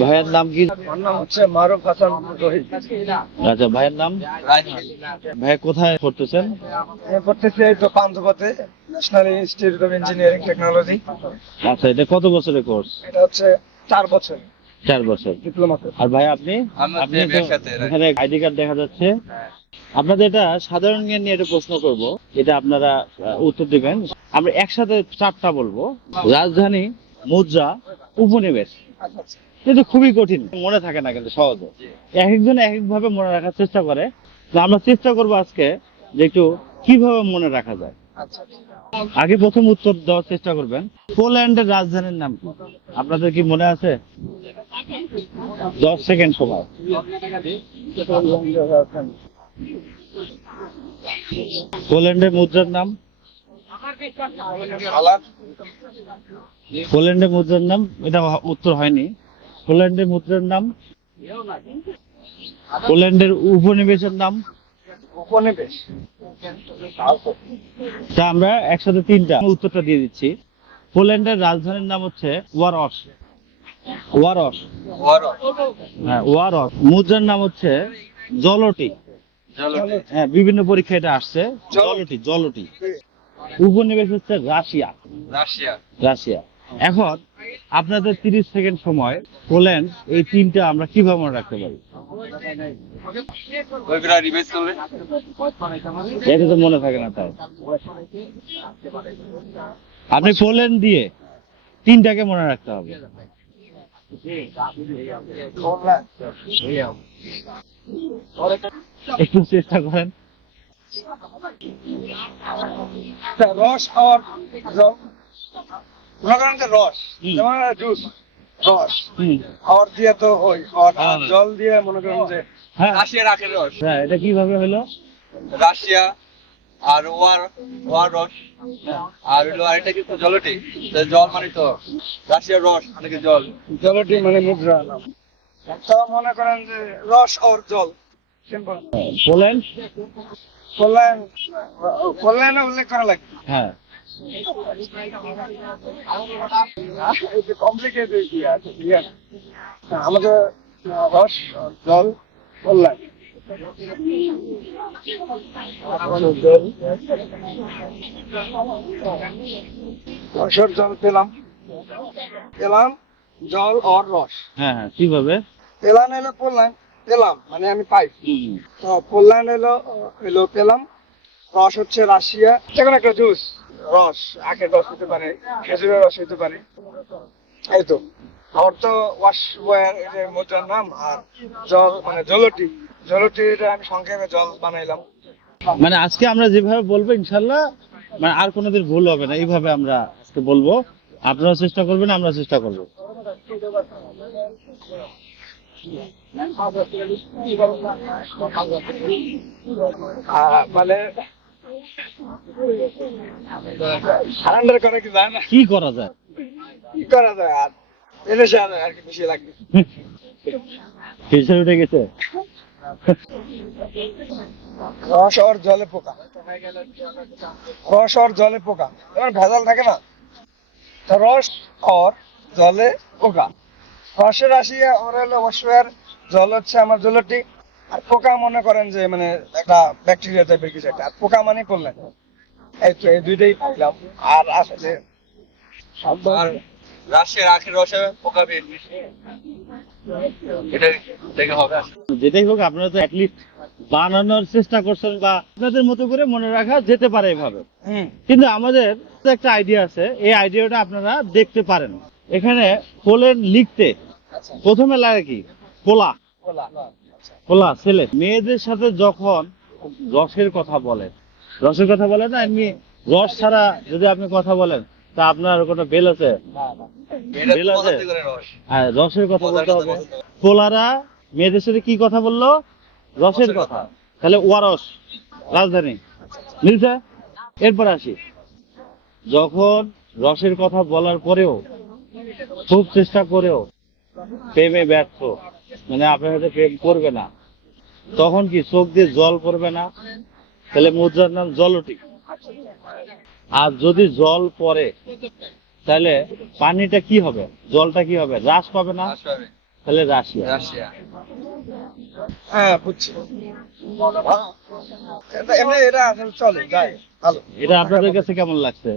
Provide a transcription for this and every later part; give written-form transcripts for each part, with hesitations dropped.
ভাইয়ের নাম কি? আমার নাম হচ্ছে মারুফ হাসান রহিম। আচ্ছা, ভাইয়ের নাম? ভাই কোথায় পড়তেছেন? আমি পড়তেছি এই তো পান্থপথে, national institute of engineering technology. আচ্ছা, এটা কত বছরের কোর্স? এটা হচ্ছে 4 বছর 4 বছর ডিপ্লোমা। আর ভাই আপনি? আপনি তো এখানে আইডি কার্ড দেখা যাচ্ছে। আপনাদের এটা সাধারণ জ্ঞান নিয়ে একটা প্রশ্ন করব, এটা আপনারা উত্তর দিবেন। আমরা একসাথে 4টা বলবো। রাজধানী, মুদ্রা, উপনিবেশ। আচ্ছা আচ্ছা কিন্তু খুবই কঠিন, মনে থাকে না কিন্তু সহজে। এক একজন এক এক ভাবে মনে রাখার চেষ্টা করে। তো আমরা চেষ্টা করব আজকে যে একটু কিভাবে মনে রাখা যায়। আচ্ছা। আগে প্রথম উত্তর দেওয়ার চেষ্টা করবেন। পোল্যান্ডের রাজধানীর নাম কি? আপনাদের কি মনে আছে? 10 সেকেন্ড সময়। পোল্যান্ডের মুদ্রার নাম? পোল্যান্ডের মুদ্রার নাম, এটা উত্তর হয়নি। পোল্যান্ডের মুদ্রার নাম? পোল্যান্ডের উপনিবেশের নাম? উপনিবেশ। তা আমরা একসাথে 3টা উত্তরটা দিয়ে দিচ্ছি। পোল্যান্ডের রাজধানীর নাম হচ্ছে ওয়ারশ। ওয়ারশ। হ্যাঁ, ওয়ারশ। মুদ্রার নাম হচ্ছে জলটি। হ্যাঁ, বিভিন্ন পরীক্ষায় এটা আসছে। জলটি, জলটি। উপনিবেশ হচ্ছে রাশিয়া। রাশিয়া। এখন আপনাদের 30 সেকেন্ড সময়। পোল্যান্ড, এই 3টা আমরা কিভাবে মনে রাখতে পারি? এটা তো মনে থাকে না তাই। আপনি পোল্যান্ড দিয়ে 3টাকে মনে রাখতে হবে। একটু চেষ্টা করেন। রস আর জল, মনে করেন যে রস, যেমন জুস, রস আর দিয়ে তো ওই আর জল দিয়ে মনে করেন যে হ্যাঁ, রাশিয়ার আখের রস। হ্যাঁ, এটা কিভাবে হলো? রাশিয়া আর ওয়ার রস আর হলো আরেকটা কিন্তু জলটি। জল মানে তো রাশিয়ার রস মানে কি জল। জলটি মানে মুদ্রা নাম। তো মনে করেন যে রস আর জল, সিম্পল। পোল্যান্ড? পোল্যান্ডে উল্লেখ করা লাগে। হ্যাঁ, কমপ্লিকেটেড আমাদের রস জল পোল্যান্ড। রসের জল পেলাম, জল আর রস। হ্যাঁ, হ্যাঁ, কিভাবে? পেলাম এলো পোল্যান্ড, পেলাম মানে আমি পাই। তো পোল্যান্ড এলো পেলাম, রস হচ্ছে রাশিয়া। যেকোনো একটা জুস, রস, আখের রস হতে পারে, খেজুরের রস হতে পারে, এই তো। আর তো ওয়াশওয়্যার মুদ্রার নাম, আর জল মানে জলটি। জলটি এটা আমি সংক্ষেপে জল বানাইলাম। মানে আজকে আমরা যেভাবে বলবো ইনশাল্লাহ, মানে আর কোনোদিন ভুল হবে না। এইভাবে আমরা আজকে বলবো। আপনারা চেষ্টা করবেন, আমরা চেষ্টা করবো। মানে সারেন্ডার করে কি যায় না, কি করা যায়? কি করা যায় আর এনে আর কি বেশি লাগবে। ফিশার উঠে গেছে। রস আর জলে পোকা, রস আর জলে পোকা, এবার ভেজাল থাকে না। তো রস আর জলে পোকা, রসের রাশিয়া ওর হলো ওয়াশওয়্যার, জল হচ্ছে আমার জলটি, আর পোকা মনে করেন যে মানে একটা ব্যাকটেরিয়া টাইপের কিছু একটা, আর পোকা মানে করলেন। এই তো এই দুইটাই পাইলাম। আর আসলে আর রাশিয়ার আখের রসে পোকা বের বেশি। এটা দেখে হবে। যেটাই হোক, আপনারা তো অ্যাটলিস্ট বানানোর চেষ্টা করছেন, বা আপনাদের মতো করে মনে রাখা যেতে পারে এভাবে। কিন্তু আমাদের একটা আইডিয়া আছে, এই আইডিয়াটা আপনারা দেখতে পারেন। এখানে পোল্যান্ড লিখতে প্রথমে লাগে কি? পোলা। পোলা ছেলে। মেয়েদের সাথে যখন রসের কথা বলেন, রসের কথা বলেন না, এমনি রস ছাড়া যদি আপনি কথা বলেন, তা আপনার কোনো বেল আছে? বেল আছে? হ্যাঁ, রসের কথা বলতে হবে। পোলারা মেয়েদের সাথে কি কথা বললো? রসের কথা। তাহলে ওয়ারস রাজধানী মিলছে। এরপর আসি, যখন রসের কথা বলার পরেও, খুব চেষ্টা করেও প্রেমে ব্যর্থ, মানে আপনার সাথে প্রেম করবে না, তখন কি চোখ দিয়ে জল পড়বে না? তাহলে মুদ্রার নাম জলটি। আর যদি জল পড়ে, তাহলে পানিটা কি হবে? জলটা কি হবে? হ্রাস পাবে না? তাহলে রাশিয়া। রাশিয়া। হ্যাঁ বুঝছি। এমনি এটা আসলে চলে যায় ভালো। এটা আপনাদের কাছে কেমন লাগছে?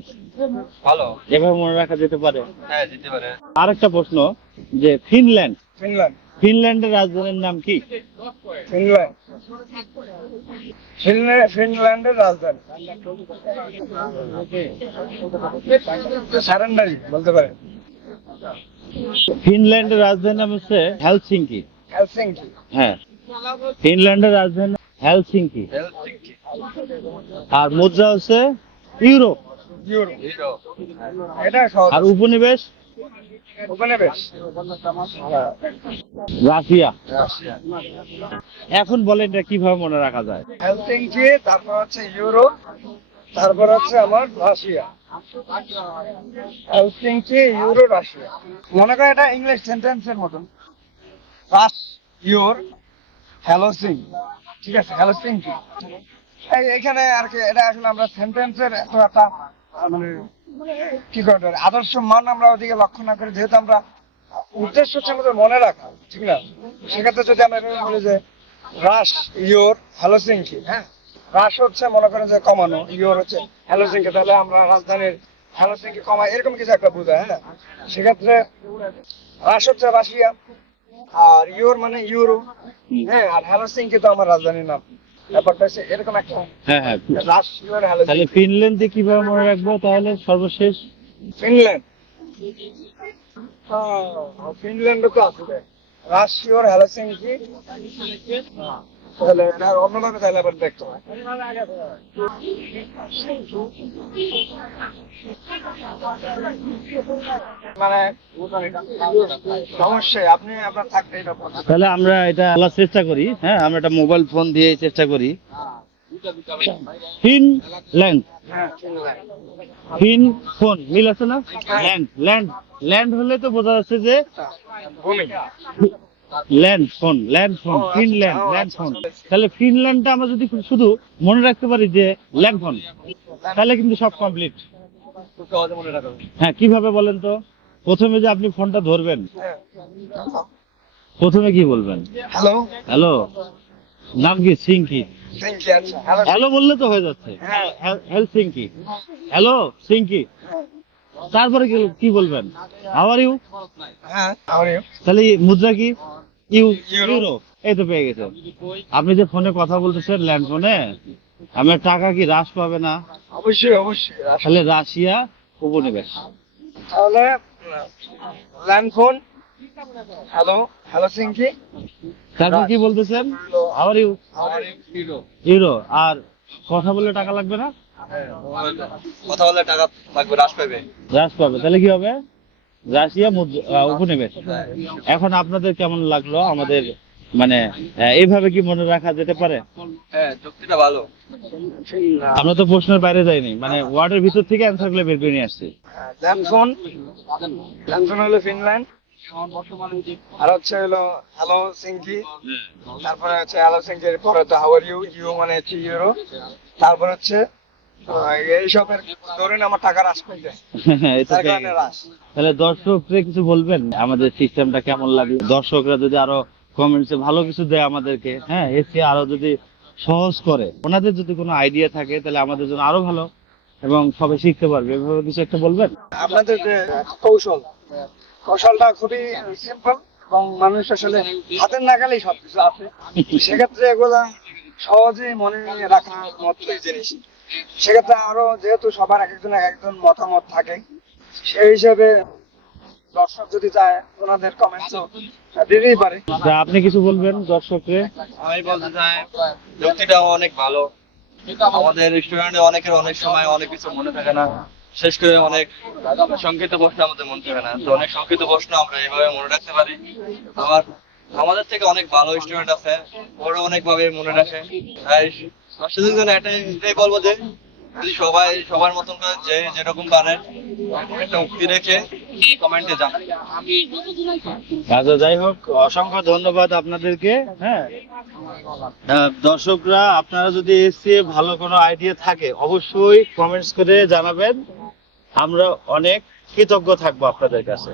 ভালো। এভাবে মনে রাখা যেতে পারে? হ্যাঁ, দিতে পারে। আরেকটা প্রশ্ন, যে ফিনল্যান্ড, ফিনল্যান্ড। ফিনল্যান্ডের রাজধানীর নাম কি? ফিনল্যান্ড। ফিনল্যান্ডের রাজধানী সারেন্ডারি বলতে পারে। ফিনল্যান্ডের রাজধানীর নাম হচ্ছে হেলসিঙ্কি। হেলসিঙ্কি। হ্যাঁ, ফিনল্যান্ডের রাজধানী হেলসিঙ্কি। হেলসিঙ্কি। আর মুদ্রা হচ্ছে ইউরো। ইউরো। হিরো। এটা সহজ। আর উপনিবেশ উপনিবেশ রাশিয়া। রাশিয়া। এখন বলেন এটা কিভাবে মনে রাখা যায়? হেলসিঙ্কি, তারপর হচ্ছে ইউরো, তারপর হচ্ছে আমার রাশিয়া। Helsinki, euro, Russia. মনে করো এটা ইংলিশ সেন্টেন্সের মতন। রাশ ইউর হেলসিং, ঠিক আছে, হেলসিঙ্কি। এখানে আর কি এটা আসলে আমরা সেন্টেন্সের এত একটা মানে কি করে আদর্শ মান আমরা ওদিকে লক্ষ্য না করি, যেহেতু আমরা উদ্দেশ্য হচ্ছে আমাদের মনে রাখা, ঠিক না? সেক্ষেত্রে যদি আমরা এভাবে বলি যে রাশ ইউর হেলসিঙ্কি, হ্যাঁ, রাশ হচ্ছে মনে করেন যে কমানো, ইউর হচ্ছে হেলসিঙ্কি, তাহলে আমরা রাজধানীর হেলসিঙ্কি কমা এরকম কিছু একটা বোঝায়। হ্যাঁ, সেক্ষেত্রে রাশ হচ্ছে রাশিয়া, আর ইউর মানে ইউরো, হ্যাঁ, আর হেলসিঙ্কি তো আমার রাজধানীর নাম। ব্যাপারটা হচ্ছে এরকম একটা হ্যাঁ হ্যাঁ, রাশ ইউর তাহলে হেলসিঙ্কি। ফিনল্যান্ডে কিভাবে মনে রাখবো তাহলে সর্বশেষ? ফিনল্যান্ড, ফিনল্যান্ড তো আসবে রাশ ইউর হেলসিঙ্কি। তাহলে এটা অন্যভাবে তাহলে আবার দেখতে হয়। মানে সমস্যায় আপনি আপনার থাকতে এটা পছন্দ। তাহলে আমরা এটা বলার চেষ্টা করি, হ্যাঁ, আমরা এটা মোবাইল ফোন দিয়ে চেষ্টা করি। ফিনল্যান্ড, হ্যাঁ, ফিনল্যান্ড। ফিন ফোন মিল আছে না? ল্যান্ড, ল্যান্ড, ল্যান্ড হলে তো বোঝা যাচ্ছে যে ভূমি। Land phone, land phone, Finland, land phone. তাহলে ফিনল্যান্ডটা আমরা যদি শুধু মনে রাখতে পারি যে ল্যান্ড ফোন, তাহলে কিন্তু সব কমপ্লিট। খুব সহজে মনে রাখা যায়। হ্যাঁ, কিভাবে বলেন তো? প্রথমে যে আপনি ফোনটা ধরবেন, প্রথমে কি বলবেন? হ্যালো, হ্যালো, নাম কি? সিঙ্কি। সিঙ্কি, আচ্ছা, হ্যালো। হ্যালো বললে তো হয়ে যাচ্ছে। হ্যাঁ। হেলসিঙ্কি, হ্যালো সিঙ্কি। তারপরে কি বলবেন? How are you. হ্যাঁ, আমার তাহলে মুদ্রা কি? ইউরো। ইউরো। এই তো পেয়ে গেছেন। আপনি যে ফোনে কথা বলতেছেন ল্যান্ড ফোনে, আমার টাকা কি হ্রাস পাবে না? অবশ্যই অবশ্যই। তাহলে রাশিয়া উপনিবেশ। তাহলে ল্যান্ড ফোন, হ্যালো, হেলসিঙ্কি। তারপর কি বলতেছেন? How are you. আমার হিরো। ইউরো। আর কথা বললে টাকা লাগবে না? কথা বললে টাকা লাগবে, হ্রাস পাবে। হ্রাস পাবে। তাহলে কি হবে? রাশিয়া উপনিবেশ। এখন আপনাদের কেমন লাগলো আমাদের, মানে এইভাবে কি মনে রাখা যেতে পারে? হ্যাঁ, যুক্তিটা ভালো। আমরা তো প্রশ্নের বাইরে যাইনি, মানে ওয়ার্ডের ভিতর থেকে অ্যান্সার গুলো বের করে নিয়ে আসছি। ল্যান্ড ফোন, ল্যান্ড ফোন হলো ফিনল্যান্ড, আর হচ্ছে হলো হ্যালো সিঙ্কি, তারপরে হচ্ছে হ্যালো সিঙ্কির পরে তো হাউ আর ইউ, ইউ মানে হচ্ছে ইউরো, তারপর হচ্ছে এইসবের ধরেন আমার টাকা হ্রাস পেয়ে যায়, এই তো তার পেয়ে কারণে গেছি। হ্রাস। তাহলে দর্শকরা কিছু বলবেন আমাদের সিস্টেমটা কেমন লাগে? দর্শকরা যদি আরো কমেন্টসে ভালো কিছু দেয় আমাদেরকে, হ্যাঁ, এসে আরো যদি সহজ করে, ওনাদের যদি কোনো আইডিয়া থাকে তাহলে আমাদের জন্য আরো ভালো এবং সবাই শিখতে পারবে। এভাবে কিছু একটা বলবেন? আপনাদের যে কৌশলটা খুবই সিম্পল এবং মানুষ আসলে হাতের নাগালেই সবকিছু আছে, সেক্ষেত্রে এগুলা সহজেই মনে রাখার মতোই জিনিস। সেক্ষেত্রে আরো যেহেতু সবার এক একজন মতামত থাকে, সেই হিসেবে দর্শক যদি চায় ওনাদের কমেন্টসও দিতেই পারে। তা আপনি কিছু বলবেন দর্শকরে? আমি বলতে চাই যুক্তিটা অনেক ভালো। আমাদের স্টুডেন্টে অনেকের অনেক সময় অনেক কিছু মনে থাকে না, শেষ করে অনেক সংক্ষিপ্ত প্রশ্ন আমাদের মনে থাকে না, তো অনেক সংক্ষিপ্ত প্রশ্ন আমরা এইভাবে মনে রাখতে পারি। আমাদের থেকে অনেক ভালো স্টুডেন্ট আছে, ওরা অনেক ভাবে মনে রাখে। তাই দর্শকদের জন্য এটাই বলবো যে যদি সবাই সবার মতন করে যে যেরকম পারে একটা উক্তি রেখে কমেন্টে জানাই। আচ্ছা, যাই হোক, অসংখ্য ধন্যবাদ আপনাদেরকে। হ্যাঁ, দর্শকরা আপনারা যদি এসে ভালো কোনো আইডিয়া থাকে অবশ্যই কমেন্টস করে জানাবেন, আমরা অনেক কৃতজ্ঞ থাকবো আপনাদের কাছে।